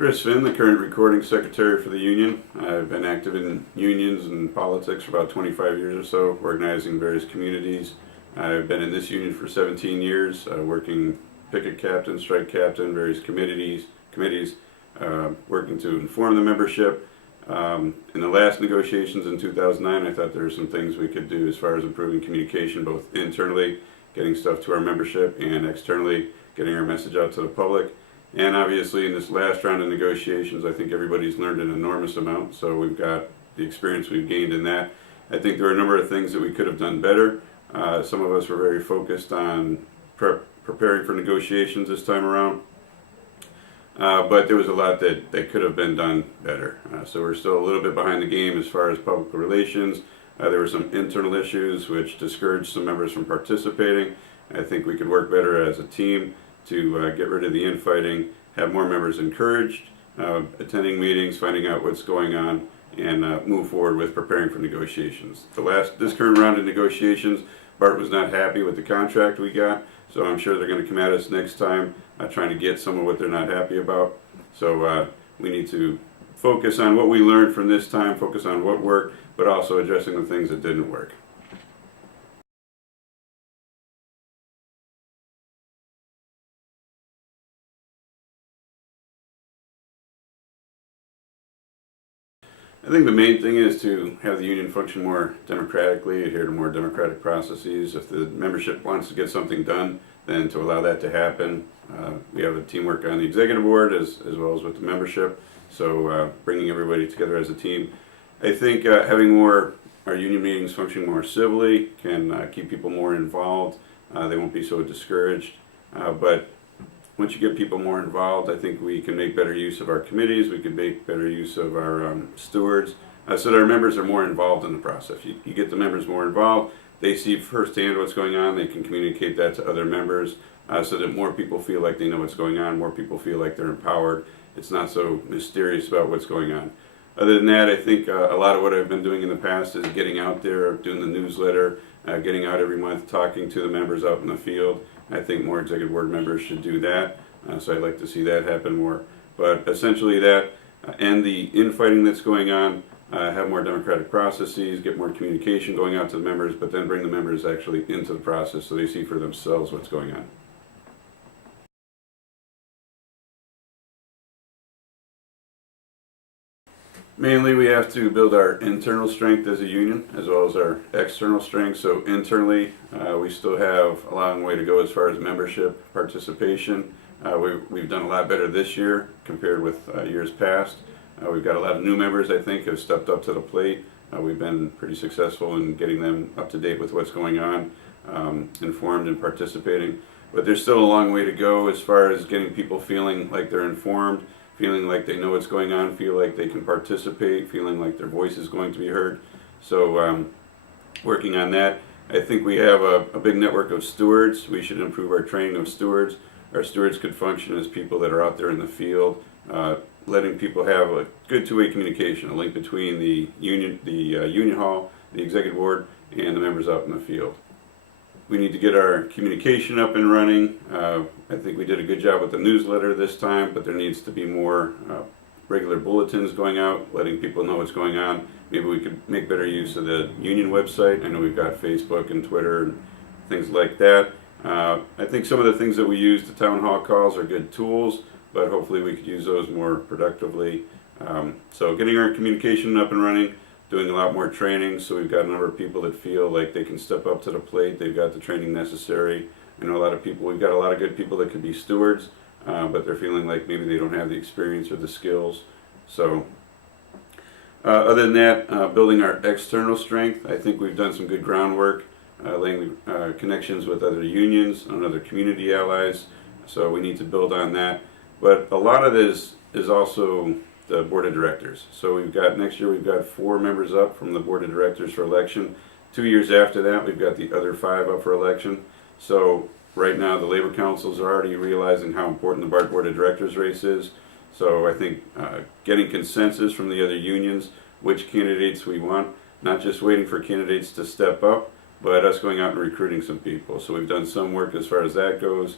Chris Finn, the current recording secretary for the union. I've been active in unions and politics for about 25 years or so, organizing various communities. I've been in this union for 17 years, working picket captain, strike captain, various committees, working to inform the membership. In the last negotiations in 2009, I thought there were some things we could do as far as improving communication, both internally, getting stuff to our membership, and externally, getting our message out to the public. And obviously in this last round of negotiations, I think everybody's learned an enormous amount, so we've got the experience we've gained in that. I think there are a number of things that we could have done better. Some of us were very focused on preparing for negotiations this time around, but there was a lot that could have been done better. So we're still a little bit behind the game as far as public relations. There were some internal issues which discouraged some members from participating. I think we could work better as a team to get rid of the infighting, have more members encouraged, attending meetings, finding out what's going on, and move forward with preparing for negotiations. This current round of negotiations, Bart was not happy with the contract we got, so I'm sure they're going to come at us next time trying to get some of what they're not happy about. So we need to focus on what we learned from this time, focus on what worked, but also addressing the things that didn't work. I think the main thing is to have the union function more democratically, adhere to more democratic processes. If the membership wants to get something done, then to allow that to happen. We have a teamwork on the executive board as well as with the membership, so bringing everybody together as a team. I think having our union meetings function more civilly can keep people more involved. They won't be so discouraged, but once you get people more involved, I think we can make better use of our committees, we can make better use of our stewards, so that our members are more involved in the process. You get the members more involved, they see firsthand what's going on, they can communicate that to other members, so that more people feel like they know what's going on, more people feel like they're empowered. It's not so mysterious about what's going on. Other than that, I think a lot of what I've been doing in the past is getting out there, doing the newsletter, getting out every month, talking to the members out in the field. I think more executive board members should do that, so I'd like to see that happen more. But essentially that, and the infighting that's going on, have more democratic processes, get more communication going out to the members, but then bring the members actually into the process so they see for themselves what's going on. Mainly we have to build our internal strength as a union as well as our external strength. So internally we still have a long way to go as far as membership participation. We've done a lot better this year compared with years past. We've got a lot of new members I think have stepped up to the plate. We've been pretty successful in getting them up to date with what's going on, informed and participating. But there's still a long way to go as far as getting people feeling like they're informed, feeling like they know what's going on, feel like they can participate, feeling like their voice is going to be heard. So working on that. I think we have a big network of stewards. We should improve our training of stewards. Our stewards could function as people that are out there in the field, letting people have a good two-way communication, a link between the union hall, the executive board, and the members out in the field. We need to get our communication up and running. I think we did a good job with the newsletter this time, but there needs to be more regular bulletins going out, letting people know what's going on. Maybe we could make better use of the union website. I know we've got Facebook and Twitter and things like that. I think some of the things that we use, the town hall calls, are good tools, but hopefully we could use those more productively. So getting our communication up and running, doing a lot more training, so we've got a number of people that feel like they can step up to the plate, they've got the training necessary. I know a lot of people, we've got a lot of good people that could be stewards, but they're feeling like maybe they don't have the experience or the skills. So other than that, building our external strength, I think we've done some good groundwork, laying connections with other unions and other community allies, so we need to build on that. But a lot of this is also the board of directors. So next year we've got 4 members up from the board of directors for election. 2 years after that we've got the other 5 up for election. So right now the labor councils are already realizing how important the board of directors race is. So I think getting consensus from the other unions, which candidates we want, not just waiting for candidates to step up, but us going out and recruiting some people. So we've done some work as far as that goes.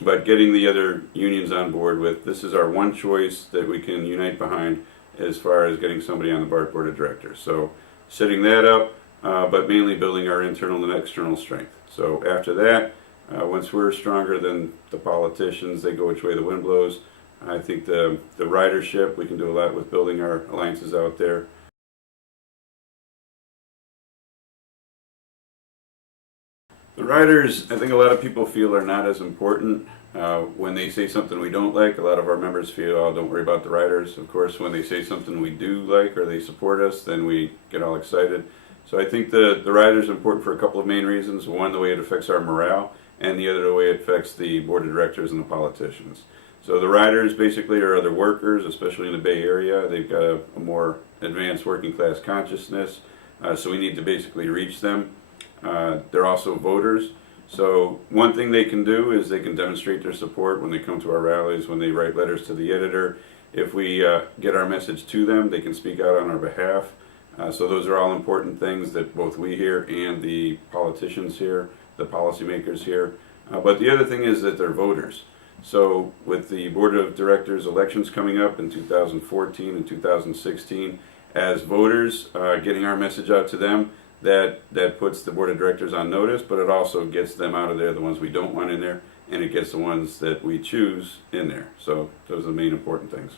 but getting the other unions on board with this is our one choice that we can unite behind as far as getting somebody on the BART Board of Directors. So setting that up, but mainly building our internal and external strength. So after that, once we're stronger than the politicians, they go which way the wind blows. I think the ridership, we can do a lot with building our alliances out there. The riders, I think a lot of people feel are not as important. When they say something we don't like, a lot of our members feel, oh, don't worry about the riders. Of course, when they say something we do like or they support us, then we get all excited. So I think the riders are important for a couple of main reasons. One, the way it affects our morale, and the other, the way it affects the board of directors and the politicians. So the riders basically are other workers, especially in the Bay Area. They've got a more advanced working class consciousness, so we need to basically reach them. They're also voters. So one thing they can do is they can demonstrate their support when they come to our rallies, when they write letters to the editor. If we get our message to them, they can speak out on our behalf. So those are all important things that both we hear and the politicians hear, the policymakers hear. But the other thing is that they're voters. So with the Board of Directors elections coming up in 2014 and 2016, as voters, getting our message out to them, that puts the Board of Directors on notice, but it also gets them out of there, the ones we don't want in there, and it gets the ones that we choose in there. So those are the main important things.